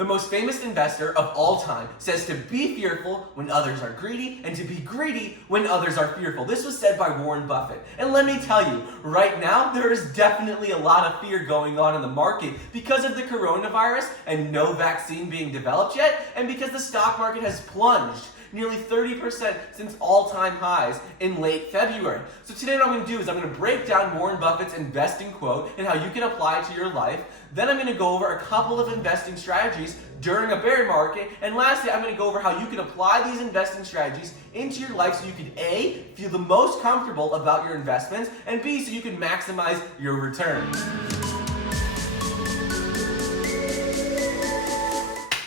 The most famous investor of all time says to be fearful when others are greedy and to be greedy when others are fearful. This was said by Warren Buffett. And let me tell you, right now there is definitely a lot of fear going on in the market because of the coronavirus and no vaccine being developed yet, and because the stock market has plunged nearly 30% since all-time highs in late February. So today what I'm going to do is I'm going to break down Warren Buffett's investing quote and how you can apply it to your life. Then I'm going to go over a couple of investing strategies during a bear market. And lastly, I'm going to go over how you can apply these investing strategies into your life so you can A, feel the most comfortable about your investments, and B, so you can maximize your returns.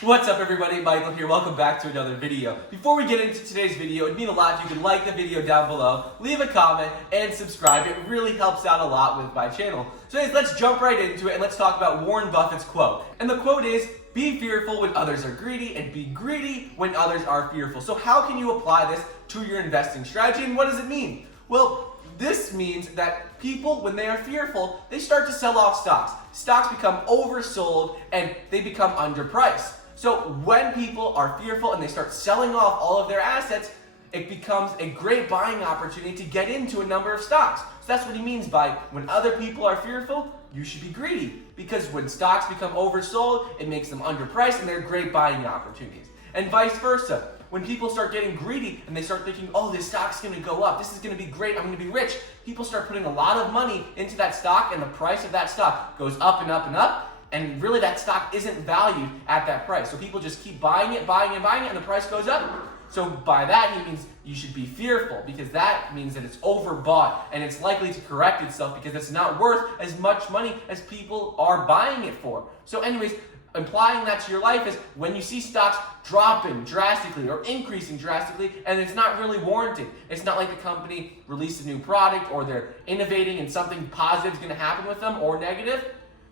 What's up everybody, Michael here, welcome back to another video. Before we get into today's video, it'd mean a lot if you could like the video down below, leave a comment, and subscribe. It really helps out a lot with my channel. So anyways, let's jump right into it and let's talk about Warren Buffett's quote. And the quote is, be fearful when others are greedy and be greedy when others are fearful. So how can you apply this to your investing strategy and what does it mean? Well, this means that people, when they are fearful, they start to sell off stocks. Stocks become oversold and they become underpriced. So when people are fearful and they start selling off all of their assets, it becomes a great buying opportunity to get into a number of stocks. So that's what he means by when other people are fearful, you should be greedy. Because when stocks become oversold, it makes them underpriced and they're great buying opportunities. And vice versa. When people start getting greedy and they start thinking, oh, this stock's going to go up, this is going to be great, I'm going to be rich, people start putting a lot of money into that stock and the price of that stock goes up and up and up. And really that stock isn't valued at that price. So people just keep buying it, and the price goes up. So by that he means you should be fearful because that means that it's overbought and it's likely to correct itself because it's not worth as much money as people are buying it for. So anyways, applying that to your life is when you see stocks dropping drastically or increasing drastically and it's not really warranted. It's not like the company released a new product or they're innovating and something positive is going to happen with them or negative.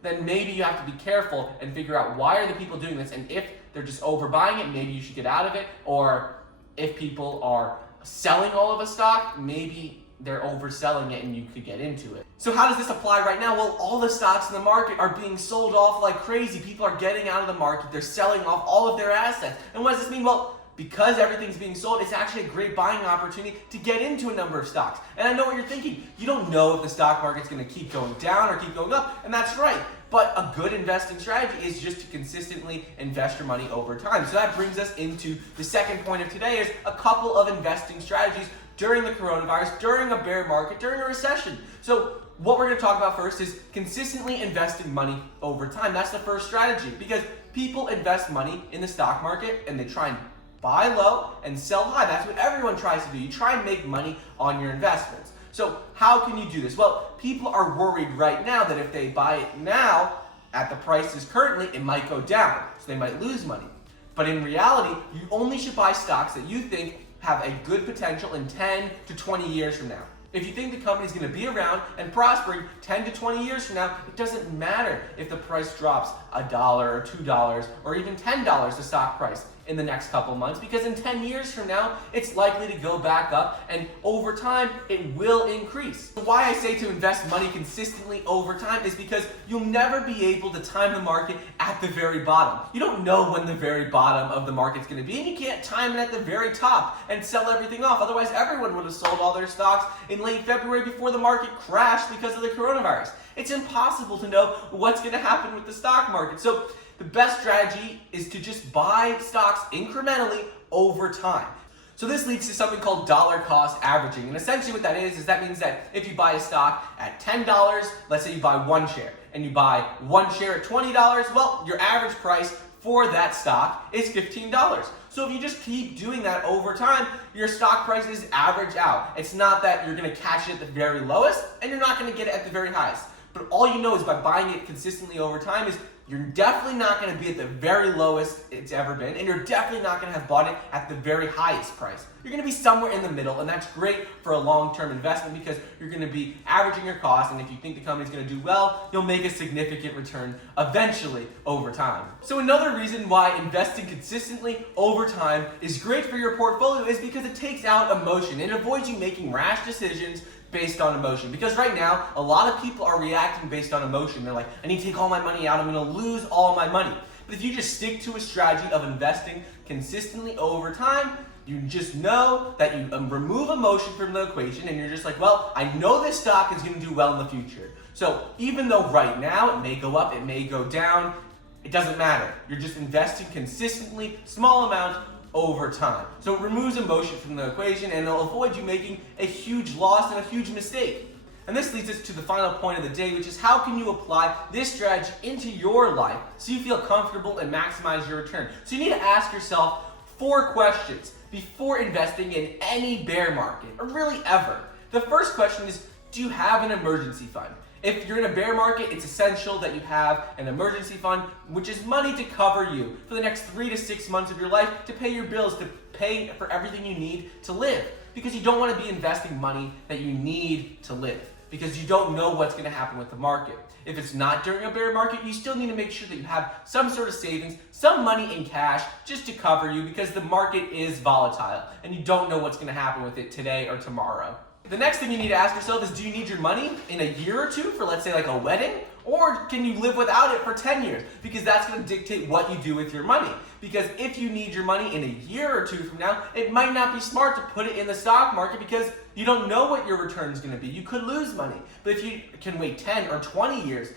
Then maybe you have to be careful and figure out why are the people doing this, and if they're just overbuying it, maybe you should get out of it, or if people are selling all of a stock, maybe they're overselling it and you could get into it. So how does this apply right now? Well, all the stocks in the market are being sold off like crazy. People are getting out of the market, they're selling off all of their assets. And what does this mean? Well, because everything's being sold, it's actually a great buying opportunity to get into a number of stocks. And I know what you're thinking. You don't know if the stock market's going to keep going down or keep going up, and that's right. But a good investing strategy is just to consistently invest your money over time. So that brings us into the second point of today is a couple of investing strategies during the coronavirus, during a bear market, during a recession. So what we're going to talk about first is consistently investing money over time. That's the first strategy because people invest money in the stock market and they try and buy low and sell high. That's what everyone tries to do. You try and make money on your investments. So how can you do this? Well, people are worried right now that if they buy it now at the prices currently, it might go down. So they might lose money. But in reality, you only should buy stocks that you think have a good potential in 10 to 20 years from now. If you think the company's going to be around and prospering 10 to 20 years from now, it doesn't matter if the price drops $1 or $2 or even $10 the stock price in the next couple months, because in 10 years from now, it's likely to go back up and over time, it will increase. Why I say to invest money consistently over time is because you'll never be able to time the market at the very bottom. You don't know when the very bottom of the market's going to be, and you can't time it at the very top and sell everything off. Otherwise, everyone would have sold all their stocks in late February before the market crashed because of the coronavirus. It's impossible to know what's going to happen with the stock market. So the best strategy is to just buy stocks incrementally over time. So this leads to something called dollar cost averaging. And essentially what that is that means that if you buy a stock at $10, let's say you buy one share, and you buy one share at $20, well, your average price for that stock is $15. So if you just keep doing that over time, your stock prices average out. It's not that you're going to catch it at the very lowest, and you're not going to get it at the very highest. But all you know is by buying it consistently over time is you're definitely not going to be at the very lowest it's ever been, and you're definitely not going to have bought it at the very highest price. You're going to be somewhere in the middle, and that's great for a long-term investment because you're going to be averaging your costs, and if you think the company's going to do well, you'll make a significant return eventually over time. So another reason why investing consistently over time is great for your portfolio is because it takes out emotion. It avoids you making rash decisions based on emotion. Because right now, a lot of people are reacting based on emotion. They're like, I need to take all my money out, I'm going to lose all my money. But if you just stick to a strategy of investing consistently over time, you just know that you remove emotion from the equation, and you're just like, well, I know this stock is going to do well in the future. So even though right now it may go up, it may go down, it doesn't matter. You're just investing consistently, small amounts over time. So it removes emotion from the equation, and it'll avoid you making a huge loss and a huge mistake. And this leads us to the final point of the day, which is how can you apply this strategy into your life so you feel comfortable and maximize your return. So you need to ask yourself 4 questions before investing in any bear market, or really ever. The first question is, do you have an emergency fund? If you're in a bear market, it's essential that you have an emergency fund, which is money to cover you for the next 3 to 6 months of your life, to pay your bills, to pay for everything you need to live. Because you don't want to be investing money that you need to live, because you don't know what's going to happen with the market. If it's not during a bear market, you still need to make sure that you have some sort of savings, some money in cash just to cover you, because the market is volatile and you don't know what's going to happen with it today or tomorrow. The next thing you need to ask yourself is, do you need your money in a year or 2 for, let's say, like a wedding? Or can you live without it for 10 years? Because that's going to dictate what you do with your money. Because if you need your money in a year or 2 from now, it might not be smart to put it in the stock market, because you don't know what your return is going to be. You could lose money. But if you can wait 10 or 20 years,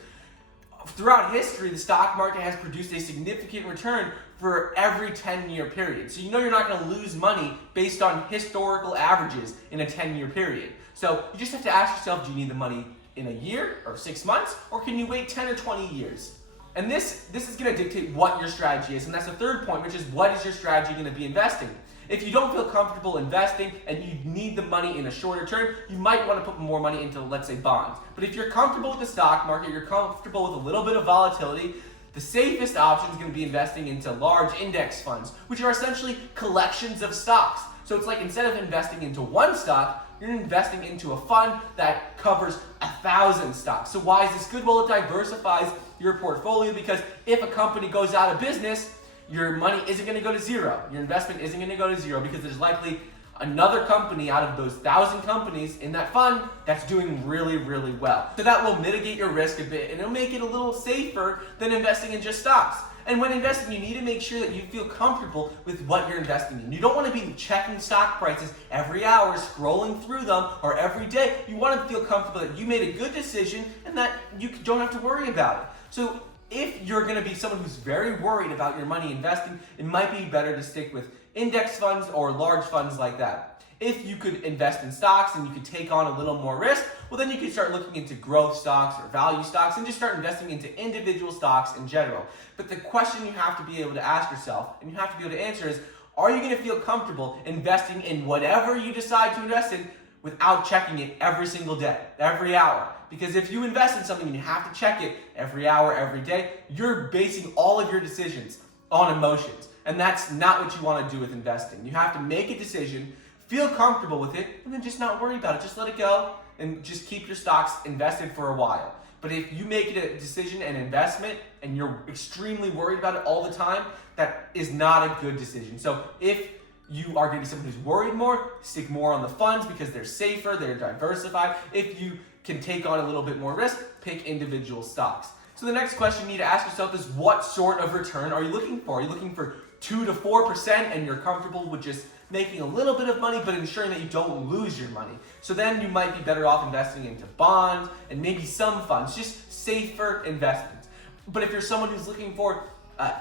throughout history, the stock market has produced a significant return for every 10-year period. So you know you're not going to lose money based on historical averages in a 10-year period. So you just have to ask yourself, do you need the money in a year or 6 months, or can you wait 10 or 20 years? And this is going to dictate what your strategy is. And that's the third point, which is, what is your strategy going to be investing? If you don't feel comfortable investing and you need the money in a shorter term, you might want to put more money into, let's say, bonds. But if you're comfortable with the stock market, you're comfortable with a little bit of volatility, the safest option is going to be investing into large index funds, which are essentially collections of stocks. So it's like, instead of investing into one stock, you're investing into a fund that covers 1,000 stocks. So why is this good? Well, it diversifies your portfolio, because if a company goes out of business, your money isn't going to go to zero. Your investment isn't going to go to zero, because there's likely another company out of those 1,000 companies in that fund that's doing really, really well. So that will mitigate your risk a bit, and it'll make it a little safer than investing in just stocks. And when investing, you need to make sure that you feel comfortable with what you're investing in. You don't want to be checking stock prices every hour, scrolling through them, or every day. You want to feel comfortable that you made a good decision and that you don't have to worry about it. So if you're going to be someone who's very worried about your money investing, it might be better to stick with index funds or large funds like that. If you could invest in stocks and you could take on a little more risk, well, then you could start looking into growth stocks or value stocks, and just start investing into individual stocks in general. But the question you have to be able to ask yourself, and you have to be able to answer, is, are you going to feel comfortable investing in whatever you decide to invest in without checking it every single day, every hour? Because if you invest in something and you have to check it every hour, every day, you're basing all of your decisions on emotions. And that's not what you want to do with investing. You have to make a decision, feel comfortable with it, and then just not worry about it. Just let it go and just keep your stocks invested for a while. But if you make it a decision and investment and you're extremely worried about it all the time, that is not a good decision. So if you are going to be someone who's worried more, stick more on the funds because they're safer, they're diversified. If you can take on a little bit more risk, pick individual stocks. So the next question you need to ask yourself is, what sort of return are you looking for? Are you looking for 2 to 4% and you're comfortable with just making a little bit of money but ensuring that you don't lose your money? So then you might be better off investing into bonds and maybe some funds, just safer investments. But if you're someone who's looking for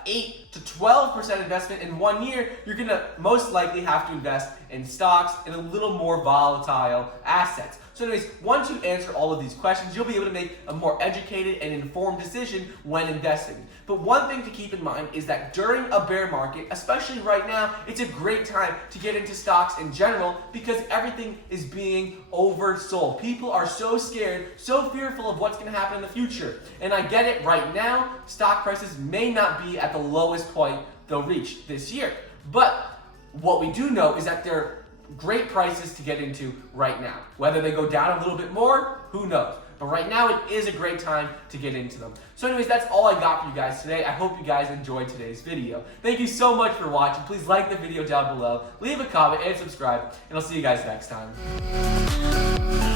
8 to 12% investment in 1 year, you're going to most likely have to invest in stocks and a little more volatile assets. So anyways, once you answer all of these questions, you'll be able to make a more educated and informed decision when investing. But one thing to keep in mind is that during a bear market, especially right now, it's a great time to get into stocks in general, because everything is being oversold. People are so scared, so fearful of what's going to happen in the future. And I get it, right now, stock prices may not be at the lowest point they'll reach this year. But what we do know is that they're great prices to get into right now. Whether they go down a little bit more, who knows? But right now, it is a great time to get into them. So anyways, that's all I got for you guys today. I hope you guys enjoyed today's video. Thank you so much for watching. Please like the video down below, leave a comment, and subscribe, and I'll see you guys next time.